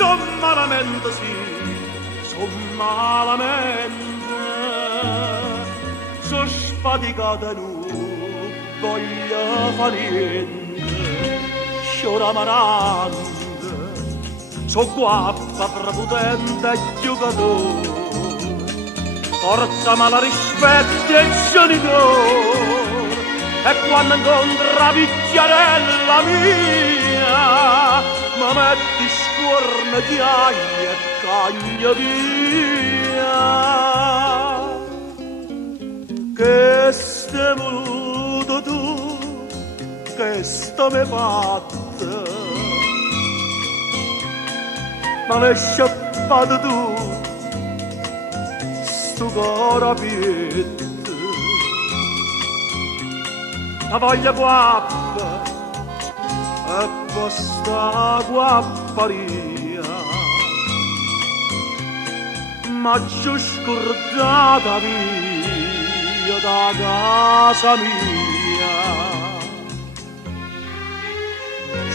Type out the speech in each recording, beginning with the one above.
son malamente sì, son malamente, son sfaticata non voglio fare niente, scioramarante, so guappa, prepotente giocatore, porta male rispetto e genitori, e quando incontra la picchiarella mia mi metti scuorna di aia e cagna via. Che stai voluto tu, che stai fatta, ma l'hai sciappato tu sto coro pietto. La voglia guappa e basta guapparia, ma giù scordata via da casa mia.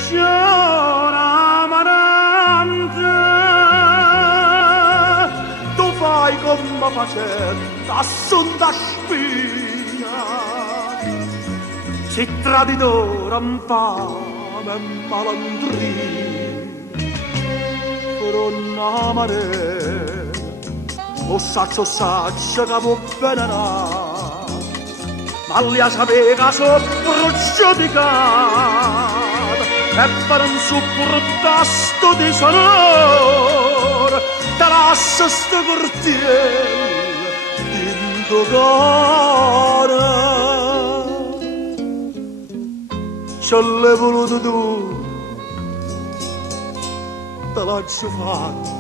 C'era manante, tu fai come facendo a sonda spia. Sei traditore, infame e malandrino, però una marea, lo saccio che può venerare, ma lì a sapere che sono pregiudicata, e per un supportasto di sonore, te lascio sto cortiere dinto cuore. Ce l'hai voluto tu, te l'ho fatto.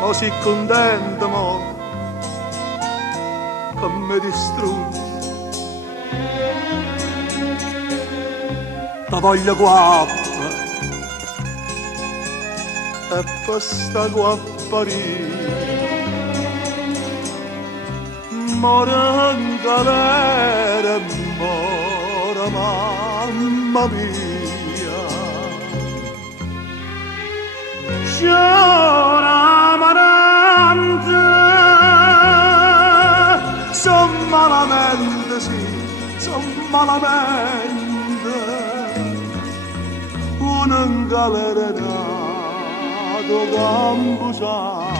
Ma sei contento, mo, che mi distruggi. La voglia guappa, e questa guapparia. Mora in galera, mora mamma mia. C'era manante, son malamente sì, son malamente. Una in galera nato Campusano.